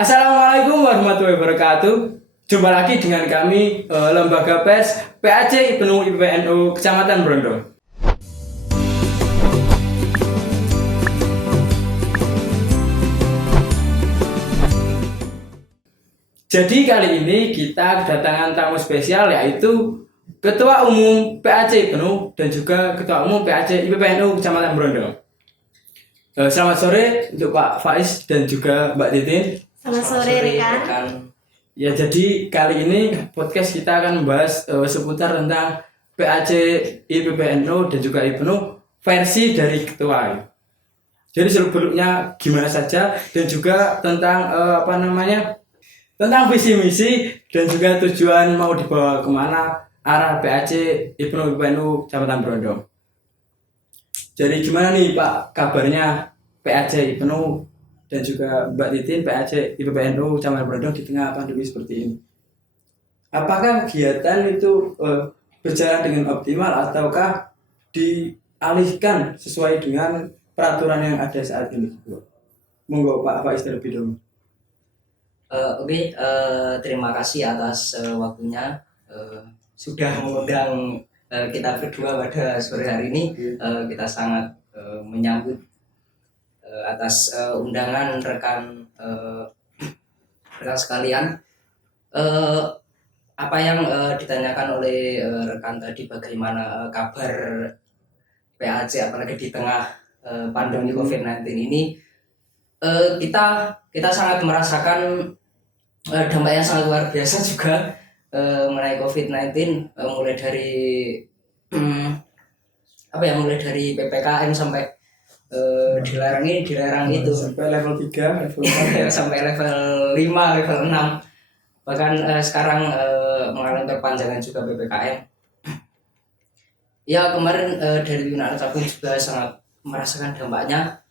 Assalamualaikum warahmatullahi wabarakatuh. Jumpa lagi dengan kami Lembaga Pers PAC Ibnu IPPNU Kecamatan Brondong. Jadi kali ini kita kedatangan tamu spesial yaitu Ketua Umum PAC Ibnu dan juga Ketua Umum PAC IPPNU Kecamatan Brondong. Selamat sore untuk Pak Faiz dan juga Mbak Titin. Selamat sore rekan. Ya, jadi kali ini podcast kita akan membahas seputar tentang PAC IPPNU dan juga IPNU versi dari ketua. Jadi seluk-beluknya gimana saja dan juga tentang tentang visi misi dan juga tujuan mau dibawa kemana arah PAC IPNU IPPNU Kecamatan Brondong. Jadi gimana nih Pak kabarnya PAC IPNU dan juga Mbak Titin PAC IPPNU Kecamatan Brondong di tengah pandemi seperti ini? Apakah kegiatan itu berjalan dengan optimal ataukah dialihkan sesuai dengan peraturan yang ada saat ini? Monggo Pak Faiz terlebih dahulu. Terima kasih atas waktunya sudah mengundang kita berdua pada sore hari ini. Kita sangat menyambut atas undangan rekan sekalian. Apa yang ditanyakan oleh rekan tadi, bagaimana kabar PAC apalagi di tengah pandemi COVID-19 ini, kita sangat merasakan dampak yang sangat luar biasa juga mengenai COVID-19, mulai dari PPKM sampai dilarang itu sampai level 3, level 4 sampai level 5, level 6, bahkan sekarang mengalami perpanjangan juga PPKM. Ya, kemarin dari Yunan Sabun juga sangat merasakan dampaknya.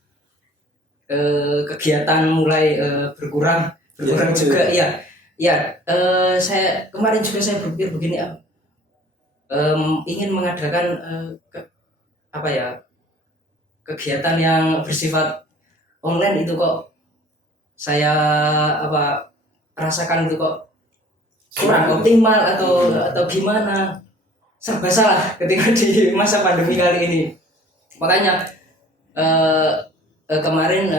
Kegiatan mulai berkurang juga. Saya kemarin juga saya berpikir begini, ingin mengadakan kegiatan yang bersifat online itu kok saya rasakan itu kok kurang optimal atau gimana, serba salah ketika di masa pandemi kali ini. Makanya kemarin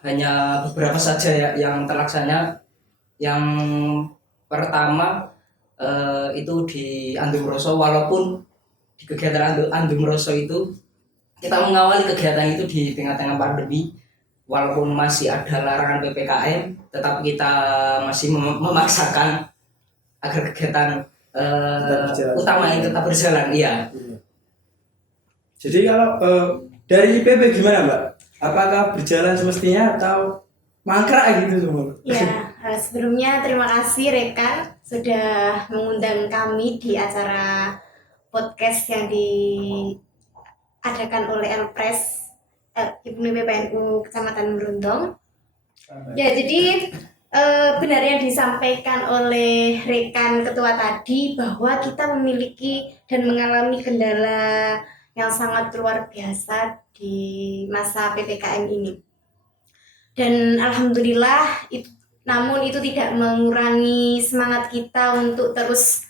hanya beberapa saja yang terlaksana. Yang pertama itu di Andumroso, walaupun di kegiatan Andumroso itu kita mengawali kegiatan itu di tengah-tengah pandemi, walaupun masih ada larangan PPKM, tetapi kita masih memaksakan agar kegiatan utama itu tetap berjalan. Iya. Jadi kalau dari IPB gimana Mbak? Apakah berjalan semestinya atau mangkrak gitu semua? Ya, sebelumnya terima kasih rekan sudah mengundang kami di acara podcast yang diadakan oleh Elpres Ibnu IPPNU Kecamatan Brondong. Ya, jadi benar yang disampaikan oleh rekan ketua tadi bahwa kita memiliki dan mengalami kendala yang sangat luar biasa di masa PPKM ini. Dan alhamdulillah namun itu tidak mengurangi semangat kita untuk terus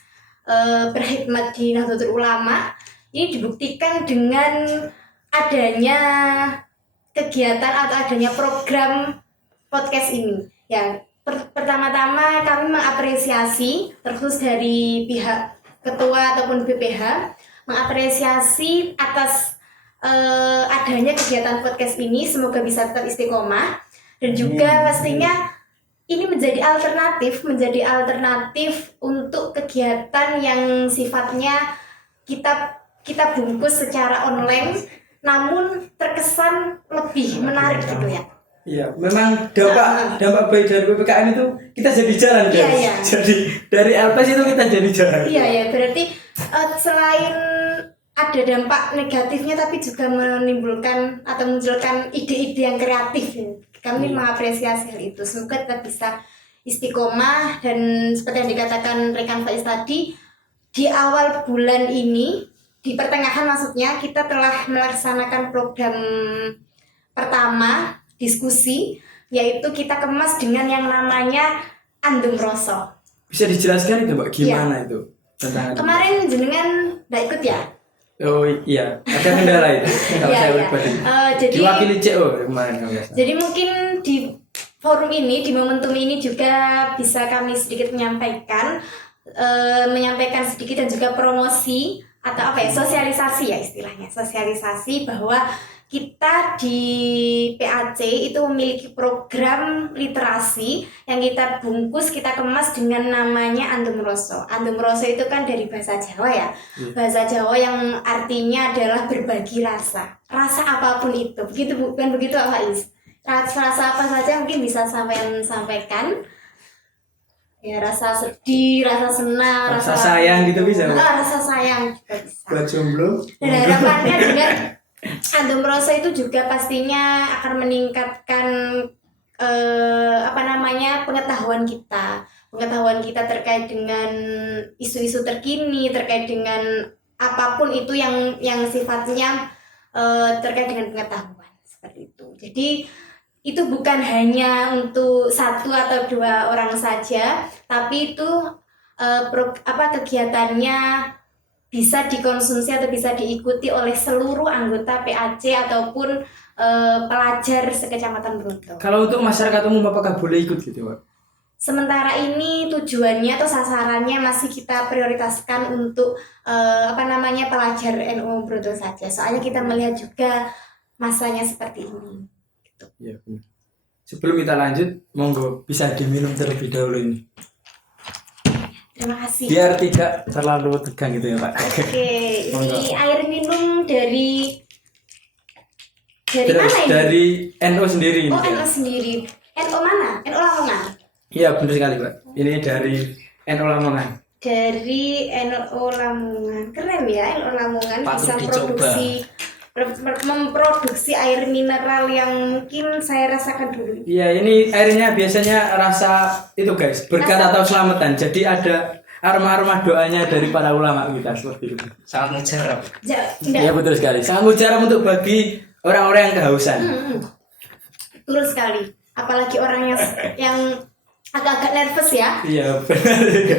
berkhidmat di Nahdlatul Ulama. Ini dibuktikan dengan adanya kegiatan atau adanya program podcast ini. Ya, pertama-tama kami mengapresiasi terkhusus dari pihak ketua ataupun BPH mengapresiasi atas adanya kegiatan podcast ini. Semoga bisa tetap istiqomah dan juga pastinya ini menjadi alternatif untuk kegiatan yang sifatnya kita bungkus secara online namun terkesan lebih menarik gitu ya. Iya, memang dampak baik dari PPKM itu kita jadi jalan guys. Iya. Jadi dari LPS itu kita jadi jalan. Iya, berarti selain ada dampak negatifnya tapi juga menimbulkan atau munculkan ide-ide yang kreatif. Kami mengapresiasi hal itu. Semoga kita bisa istiqomah dan seperti yang dikatakan rekan Faiz tadi, di awal bulan ini, di pertengahan maksudnya, kita telah melaksanakan program pertama diskusi yaitu kita kemas dengan yang namanya Andum Roso. Bisa dijelaskan itu Mbak gimana itu tentang Kemarin jenengan nggak ikut ya? Oh iya, ada kendala itu. Kalau Iya, saya iya. pribadi. Jadi Diwakili CO kemarin kalau nggak salah. Jadi mungkin di forum ini, di momentum ini juga bisa kami sedikit menyampaikan sedikit dan juga promosi atau apa ya, sosialisasi ya istilahnya, sosialisasi bahwa kita di PAC itu memiliki program literasi yang kita bungkus, kita kemas dengan namanya Andum Roso. Andum Roso itu kan dari bahasa Jawa ya, bahasa Jawa yang artinya adalah berbagi rasa apapun itu, begitu bukan begitu Pak Is? Rasa apa saja mungkin bisa sampaikan ya, rasa sedih, rasa senang, Rasa sayang gitu bisa, Mbak? rasa sayang juga bisa. Buat jomblo. Dan harapannya juga Andum Roso itu juga pastinya akan meningkatkan pengetahuan kita terkait dengan isu-isu terkini, terkait dengan apapun itu yang sifatnya terkait dengan pengetahuan seperti itu. Jadi itu bukan hanya untuk satu atau dua orang saja, tapi itu kegiatannya bisa dikonsumsi atau bisa diikuti oleh seluruh anggota PAC ataupun pelajar sekecamatan Brondong. Kalau untuk masyarakat umum apakah boleh ikut gitu Pak? Sementara ini tujuannya atau sasarannya masih kita prioritaskan untuk pelajar NU Brondong saja. Soalnya kita melihat juga masanya seperti ini. Iya benar. Sebelum kita lanjut, monggo bisa diminum terlebih dahulu ini. Terima kasih. Biar tidak terlalu tegang gitu ya Pak. Oke, Monggo. ini air minum dari mana ini? Dari NU sendiri ini. Oh, NU sendiri. NU mana? NU Lamongan. Iya benar sekali Pak. Ini dari NU Lamongan. Dari NU Lamongan. Keren ya, NU Lamongan Patut bisa dicoba. memproduksi air mineral yang mungkin saya rasakan dulu. Iya ini airnya biasanya rasa itu guys, berkat atau selamatan. Jadi ada aroma-aroma doanya dari para ulama kita seperti itu. Sangat mujarab. Iya betul sekali. Sangat mujarab untuk bagi orang-orang yang kehausan. Betul sekali. Apalagi orang yang agak-agak nervous ya. Iya benar juga.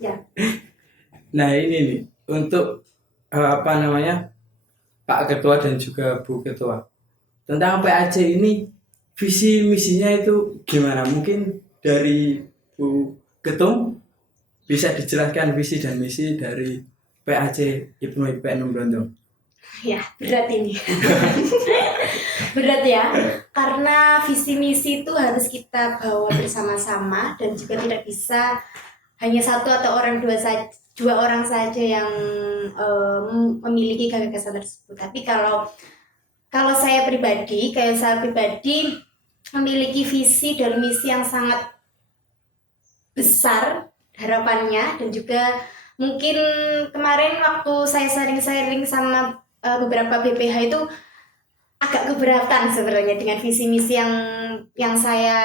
Ya. Nah ini nih untuk Pak Ketua dan juga Bu Ketua tentang PAC ini visi misinya itu gimana? Mungkin dari Bu Ketum bisa dijelaskan visi dan misi dari PAC Ibnu IPN Brondong. Ya, berat ini. Berat ya, karena visi misi itu harus kita bawa bersama-sama dan juga tidak bisa hanya satu atau dua orang saja yang memiliki gagasan tersebut. Tapi kalau saya pribadi memiliki visi dan misi yang sangat besar harapannya, dan juga mungkin kemarin waktu saya sharing sama beberapa BPH itu agak keberatan sebenarnya dengan visi misi yang saya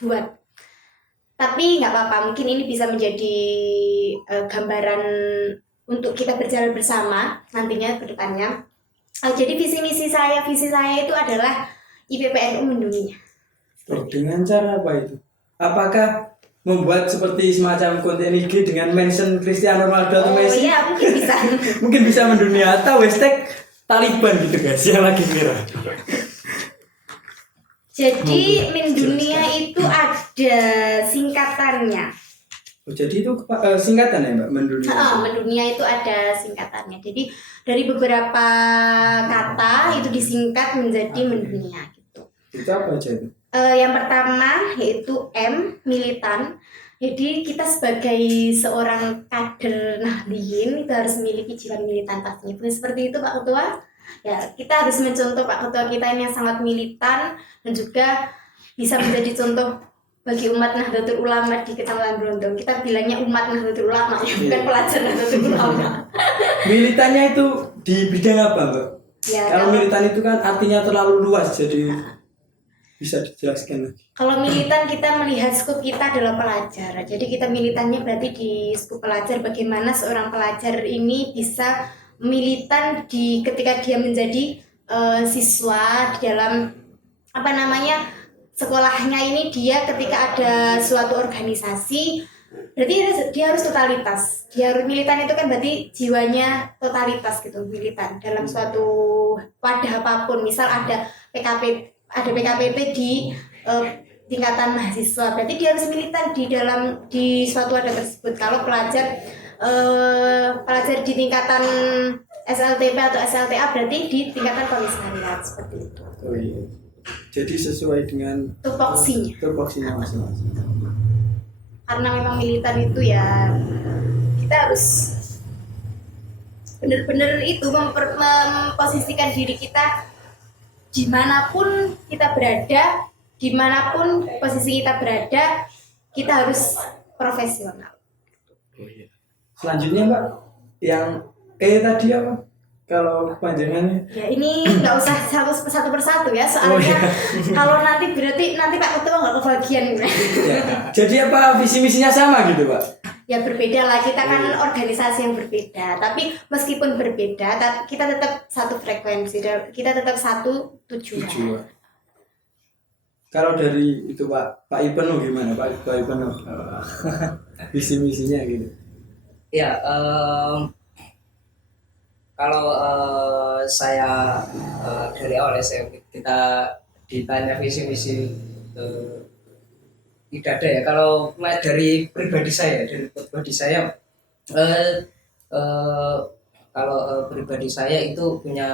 buat. Tapi nggak apa-apa, mungkin ini bisa menjadi gambaran untuk kita berjalan bersama nantinya ke depannya. Jadi visi saya itu adalah IPPNU mendunia. Dengan cara apa itu? Apakah membuat seperti semacam konten IG dengan mention Cristiano Ronaldo atau Messi? Iya, mungkin bisa. Mungkin bisa mendunia atau hashtag Taliban gitu guys yang lagi viral. Jadi mendunia itu ada singkatannya. Oh, jadi itu singkatan ya Mbak mendunia? Mendunia itu ada singkatannya. Jadi dari beberapa kata itu disingkat menjadi mendunia gitu. Itu apa aja itu? Yang pertama yaitu M, militan. Jadi kita sebagai seorang kader Nahdliyin itu harus memiliki jiwa militan pastinya. Bukan seperti itu Pak Ketua? Ya, kita harus mencontoh Pak Ketua kita ini yang sangat militan dan juga bisa menjadi contoh bagi umat Nahdlatul Ulama di Kecamatan Brondong. Kita bilangnya umat Nahdlatul Ulama, ya, bukan pelajar Nahdlatul Ulama. Militannya itu di bidang apa Mbak? Ya, kalau militan itu kan artinya terlalu luas, jadi bisa dijelaskan lagi. Kalau militan kita melihat skup kita adalah pelajar. Jadi kita militannya berarti di skup pelajar, bagaimana seorang pelajar ini bisa militan ketika dia menjadi siswa di dalam apa namanya, sekolahnya ini dia ketika ada suatu organisasi berarti dia harus totalitas, dia harus militan. Itu kan berarti jiwanya totalitas gitu, militan dalam suatu wadah apapun. Misal ada PKPT di tingkatan mahasiswa, berarti dia harus militan di suatu wadah tersebut. Kalau pelajar di tingkatan SLTP atau SLTA berarti di tingkatan komisariat, seperti itu. Oh iya. Jadi sesuai dengan tupoksinya masing-masing. Karena memang militan itu ya kita harus benar-benar itu memposisikan diri kita dimanapun kita berada, dimanapun posisi kita berada, kita harus profesional. Oh iya. Selanjutnya Mbak, yang tadi apa? Kalau kepanjangannya? Ya ini nggak usah satu persatu ya, soalnya kalau nanti berarti nanti Pak Ketua nggak kebagian. Ya. Jadi apa visi misinya sama gitu Pak? Ya berbeda lah, kita kan organisasi yang berbeda, tapi meskipun berbeda kita tetap satu frekuensi, kita tetap satu tujuan. Kalau dari itu Pak Ibnu gimana Pak Ibnu? Visi misinya gitu. Ya, kalau saya dari awal kita ditanya visi misi tidak ada ya. Kalau dari pribadi saya kalau pribadi saya itu punya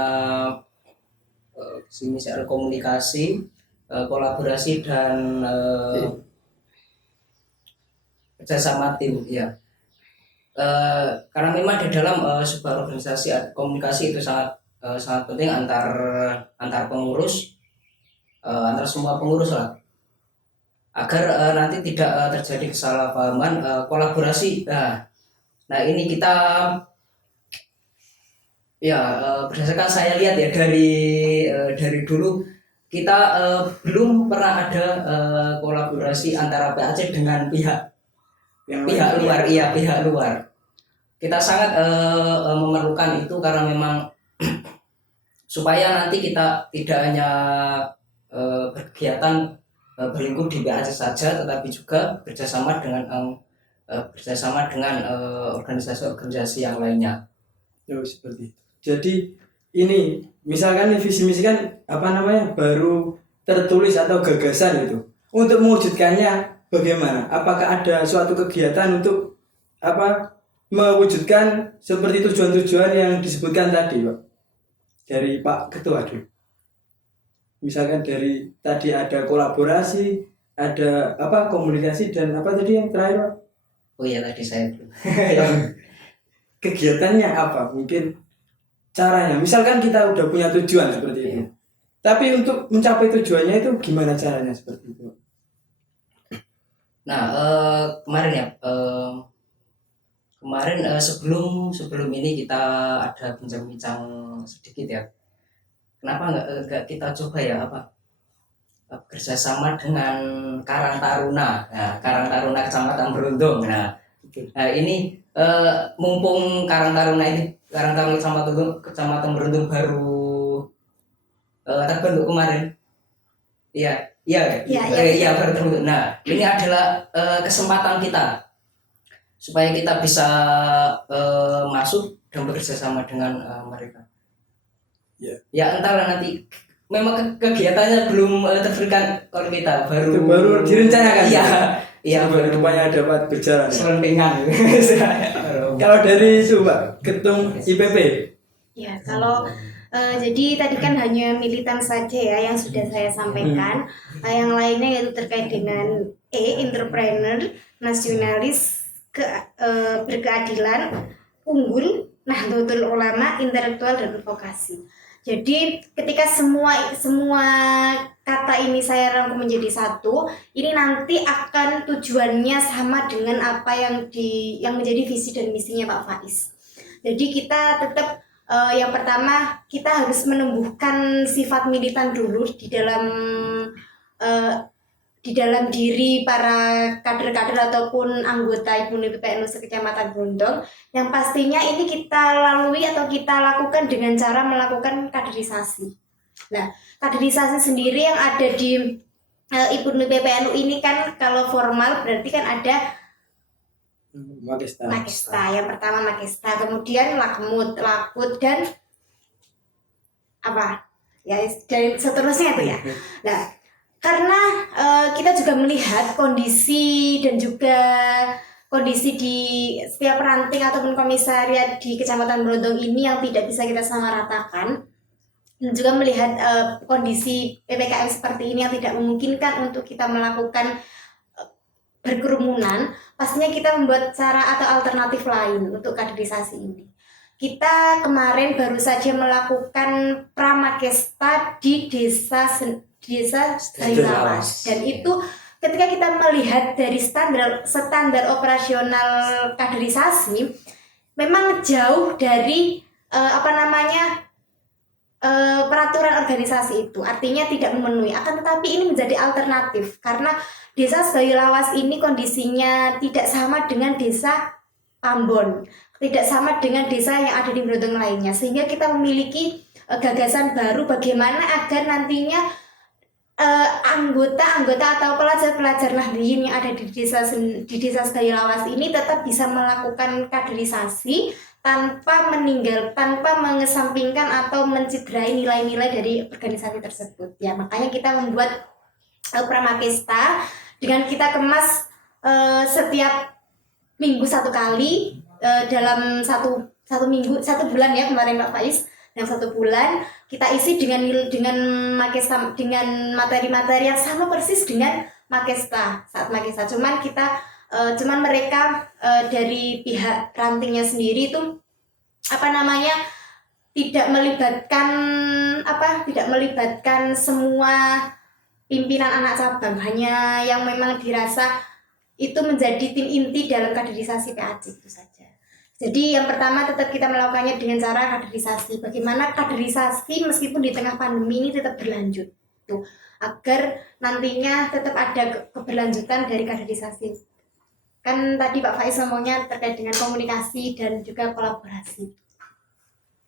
visi misi komunikasi, kolaborasi dan kerjasama tim ya. Karena memang di dalam sebuah organisasi komunikasi itu sangat penting antar pengurus, antar semua pengurus lah, agar nanti tidak terjadi kesalahpahaman. Kolaborasi, nah ini kita ya berdasarkan saya lihat ya dari dulu kita belum pernah ada kolaborasi antara PAC dengan pihak luar. Iya, pihak luar. Kita sangat memerlukan itu karena memang supaya nanti kita tidak hanya berkegiatan berlingkup di PAC saja, tetapi juga bekerjasama dengan organisasi-organisasi yang lainnya. Oh, seperti itu. Jadi ini misalkan visi misi kan baru tertulis atau gagasan itu. Untuk mewujudkannya bagaimana? Apakah ada suatu kegiatan untuk mewujudkan seperti tujuan-tujuan yang disebutkan tadi, Pak? Dari Pak Ketua dulu. Misalkan dari tadi ada kolaborasi, ada komunikasi dan tadi yang terakhir, Pak? Oh iya, tadi saya belum. Kegiatannya apa? Mungkin caranya. Misalkan kita udah punya tujuan seperti itu. Tapi untuk mencapai tujuannya itu gimana caranya seperti itu? Nah, kemarin sebelum ini kita ada bincang-bincang sedikit ya. Kenapa nggak kita coba ya kerjasama dengan Karang Taruna. Nah, Karang Taruna Kecamatan Berondong. Nah ini mumpung Karang Taruna Kecamatan Berondong baru terbentuk kemarin. Iya baru terbentuk. Nah, ini adalah kesempatan kita supaya kita bisa masuk dan bekerja sama dengan mereka. Ya entahlah nanti memang kegiatannya belum terberikan kalau kita baru direncanakan. Iya baru depannya dapat berjalan. Selentingan. Kalau dari itu Pak Ketum IPP. Ya kalau jadi tadi kan hanya militan saja ya yang sudah saya sampaikan. Yang lainnya yaitu terkait dengan entrepreneur, nasionalis, berkeadilan, unggul, nahdlatul ulama, intelektual dan vokasi. Jadi ketika semua kata ini saya rangkum menjadi satu, ini nanti akan tujuannya sama dengan apa yang menjadi visi dan misinya Pak Faiz. Jadi kita tetap yang pertama kita harus menumbuhkan sifat militan dulu di dalam diri para kader-kader ataupun anggota IPNU PPNU sekecamatan Berondong, yang pastinya ini kita lalui atau kita lakukan dengan cara melakukan kaderisasi. Nah, kaderisasi sendiri yang ada di IPNU PPNU ini kan kalau formal berarti kan ada Makesta. Yang pertama Makesta, kemudian Lakmut, Lakut, dan apa? Ya, dan seterusnya itu ya. Nah, karena kita juga melihat kondisi dan juga kondisi di setiap ranting ataupun komisariat di Kecamatan Brondong ini yang tidak bisa kita samaratakan, dan juga melihat kondisi PPKM seperti ini yang tidak memungkinkan untuk kita melakukan berkerumunan, pastinya kita membuat cara atau alternatif lain untuk kaderisasi ini. Kita kemarin baru saja melakukan pramakesta di desa Sayulawas, dan itu ketika kita melihat dari standar operasional kaderisasi memang jauh dari peraturan organisasi itu, artinya tidak memenuhi. Akan tetapi ini menjadi alternatif karena desa Sayulawas ini kondisinya tidak sama dengan desa Ambon, tidak sama dengan desa yang ada di Brondong lainnya, sehingga kita memiliki gagasan baru bagaimana agar nantinya anggota-anggota atau pelajar-pelajar Nahdliyin yang ada di desa Sayulawas ini tetap bisa melakukan kaderisasi tanpa mengesampingkan atau mencederai nilai-nilai dari organisasi tersebut. Ya, makanya kita membuat pramakesta dengan kita kemas setiap minggu satu kali, dalam satu minggu, 1 bulan ya kemarin Pak Faiz. Yang 1 bulan kita isi dengan makesta, dengan materi-materi yang sama persis dengan makesta saat makesta. Cuman mereka dari pihak rantingnya sendiri itu tidak melibatkan semua pimpinan anak cabang, hanya yang memang dirasa itu menjadi tim inti dalam kaderisasi PAC itu saja. Jadi yang pertama tetap kita melakukannya dengan cara kaderisasi. Bagaimana kaderisasi meskipun di tengah pandemi ini tetap berlanjut tuh, agar nantinya tetap ada keberlanjutan dari kaderisasi. Kan tadi Pak Faiz ngomongnya terkait dengan komunikasi dan juga kolaborasi.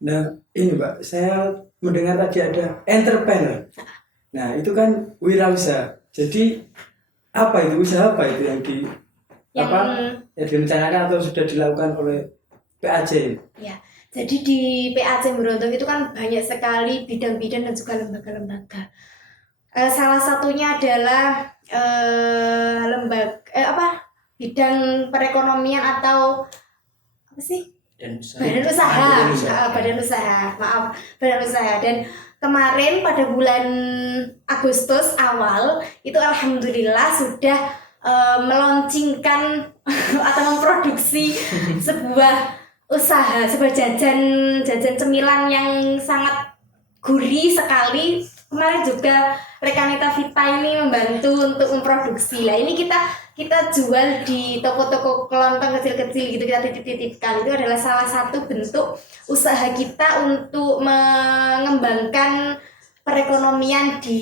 Nah ini Mbak, saya mendengar tadi ada entrepreneur. Nah itu kan wirausaha. Jadi apa itu, usaha apa itu yang direncanakan atau sudah dilakukan oleh PAC? Ya, jadi di PAC Brondong itu kan banyak sekali bidang-bidang dan juga lembaga-lembaga. Salah satunya adalah bidang perekonomian atau apa sih? Badan usaha. Dan kemarin pada bulan Agustus awal itu alhamdulillah sudah meluncurkan atau memproduksi sebuah jajan cemilan yang sangat gurih sekali. Kemarin juga Rekanita Vita ini membantu untuk memproduksi. Lah ini kita jual di toko-toko kelontong kecil-kecil gitu, kita titip-titipkan. Itu adalah salah satu bentuk usaha kita untuk mengembangkan perekonomian di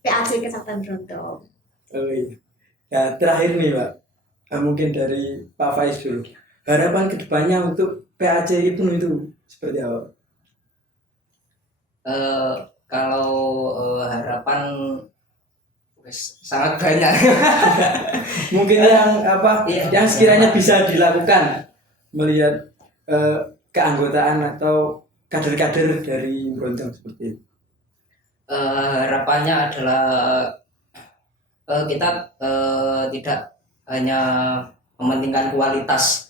PAC Kecamatan Brondong. Oh iya. Ya terakhir nih Pak, mungkin dari Pak Faiz dulu. Harapan kedepannya untuk PAC IPNU itu seperti apa? Kalau harapan sangat banyak. Mungkin yang sekiranya bisa dilakukan melihat keanggotaan atau kader-kader dari Brondong seperti itu. Harapannya adalah kita tidak hanya mementingkan kuantitas,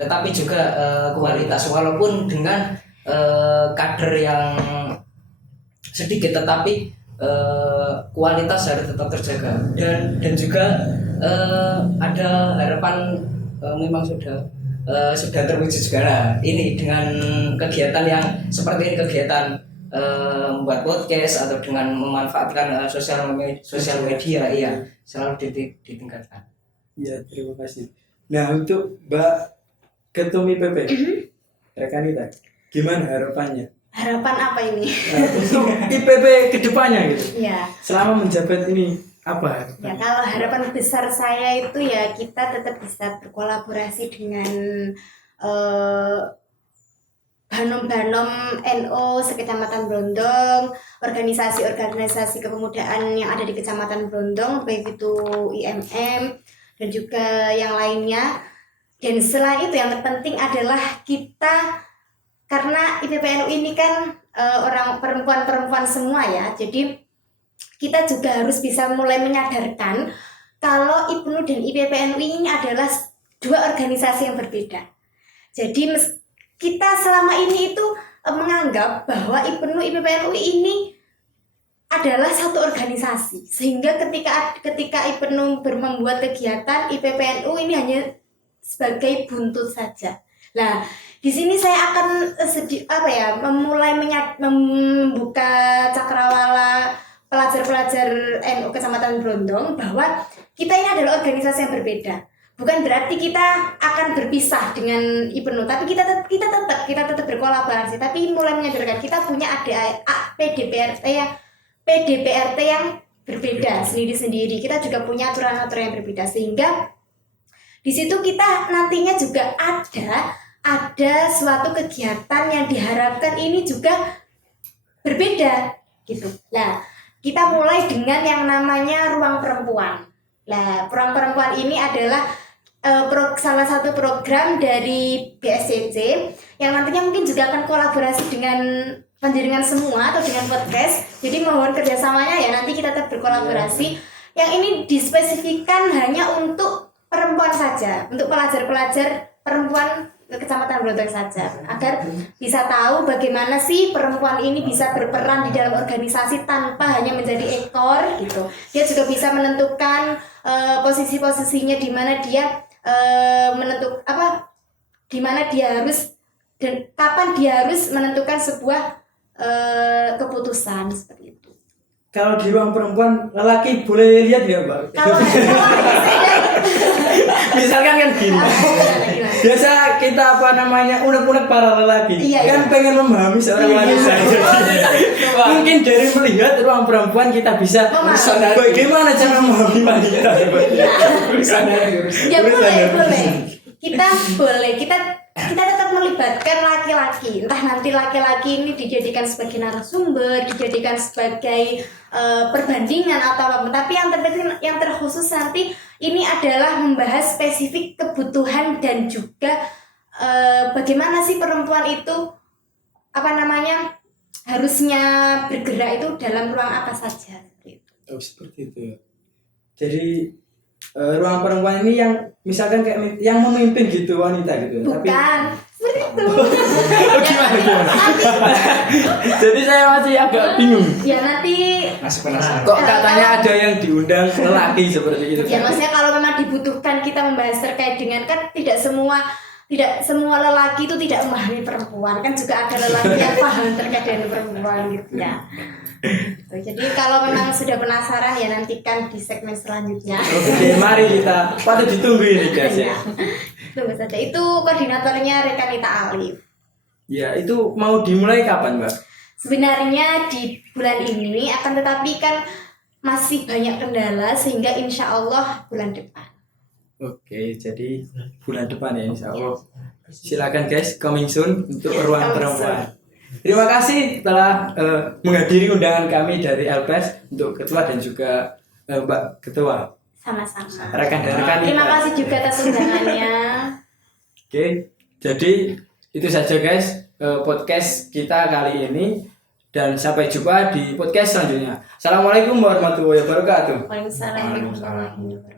tetapi juga kualitas. Walaupun dengan kader yang sedikit, tetapi kualitas harus tetap terjaga. Dan juga ada harapan memang sudah terwujud segala ini dengan kegiatan yang seperti ini, kegiatan membuat podcast atau dengan memanfaatkan sosial media ya selalu ditingkatkan. Ya, terima kasih. Nah, untuk Mbak Ketum IPP Rekanita, gimana harapannya? Harapan apa ini? Untuk IPP kedepannya gitu. Ya. Selama menjabat ini apa? Ya, kalau harapan besar saya itu ya kita tetap bisa berkolaborasi dengan Banom-banom NO sekecamatan Brondong, organisasi-organisasi kepemudaan yang ada di Kecamatan Brondong, baik itu IMM dan juga yang lainnya. Dan selain itu yang terpenting adalah kita, karena IPPNU ini kan orang perempuan-perempuan semua ya, jadi kita juga harus bisa mulai menyadarkan kalau IPNU dan IPPNU ini adalah dua organisasi yang berbeda. Jadi kita selama ini itu menganggap bahwa IPNU IPPNU ini adalah satu organisasi, sehingga ketika IPNU membuat kegiatan, IPPNU ini hanya sebagai buntut saja. Nah, di sini saya akan memulai membuka cakrawala pelajar-pelajar NU Kecamatan Brondong bahwa kita ini adalah organisasi yang berbeda. Bukan berarti kita akan berpisah dengan IPNU, tapi kita tetap berkolaborasi. Tapi mulai menyadarkan kita punya PDPRT yang berbeda sendiri-sendiri. Kita juga punya aturan-aturan yang berbeda, sehingga di situ kita nantinya juga ada suatu kegiatan yang diharapkan ini juga berbeda gitu. Nah, kita mulai dengan yang namanya ruang perempuan. Nah, ruang perempuan ini adalah salah satu program dari BSCC yang nantinya mungkin juga akan kolaborasi dengan panjenengan semua atau dengan podcast. Jadi mohon kerjasamanya ya, nanti kita tetap berkolaborasi. Yang ini dispesifikkan hanya untuk perempuan saja, untuk pelajar-pelajar perempuan Kecamatan Brondong saja, agar bisa tahu bagaimana sih perempuan ini bisa berperan di dalam organisasi tanpa hanya menjadi ekor gitu. Dia juga bisa menentukan posisi-posisinya di mana dia di mana dia harus dan kapan dia harus menentukan sebuah keputusan seperti itu. Kalau di ruang perempuan lelaki boleh lihat ya, Mbak? Misalkan kan gini. Biasa kita unek-unek para lelaki. Iya, kan iya. pengen memahami seorang wanita. Mungkin dari melihat ruang perempuan kita bisa Memahami. bagaimana cara memahami wanita. Ya boleh. Kita tetap melibatkan laki-laki. Entah nanti laki-laki ini dijadikan sebagai narasumber, dijadikan sebagai perbandingan atau apa. Tapi yang terpenting, yang terkhusus nanti ini adalah membahas spesifik kebutuhan dan juga bagaimana sih perempuan itu harusnya bergerak itu dalam ruang apa saja. Oh, seperti itu ya. Jadi ruang perempuan ini yang misalkan kayak yang memimpin gitu wanita gitu. Bukan seperti itu. Gimana? Jadi saya masih agak bingung. Ya nanti Masih penasaran. Kok katanya ada yang diundang lelaki seperti itu? ya maksudnya kalau memang dibutuhkan kita membahas terkait dengan, kan tidak semua lelaki itu tidak memahami perempuan, kan juga ada lelaki yang paham terkait dengan perempuan gitu ya. Jadi kalau memang sudah penasaran ya nantikan di segmen selanjutnya. Oke, mari kita patut ditunggu ini guys ya. Tunggu saja. Itu koordinatornya Rekanita Alif. Ya, itu mau dimulai kapan, Mbak? Sebenarnya di bulan ini akan, tetapi kan masih banyak kendala sehingga insya Allah bulan depan. Oke, jadi bulan depan ya insya Allah. Silakan guys, coming soon untuk ruang perempuan. Terima kasih telah menghadiri undangan kami dari LPS untuk ketua dan juga Mbak Ketua. Sama-sama. Rekan dan rekan. Terima kasih juga atas undangannya. Oke, jadi itu saja guys podcast kita kali ini, dan sampai jumpa di podcast selanjutnya. Assalamualaikum warahmatullahi wabarakatuh. Waalaikumsalam warahmatullahi wabarakatuh.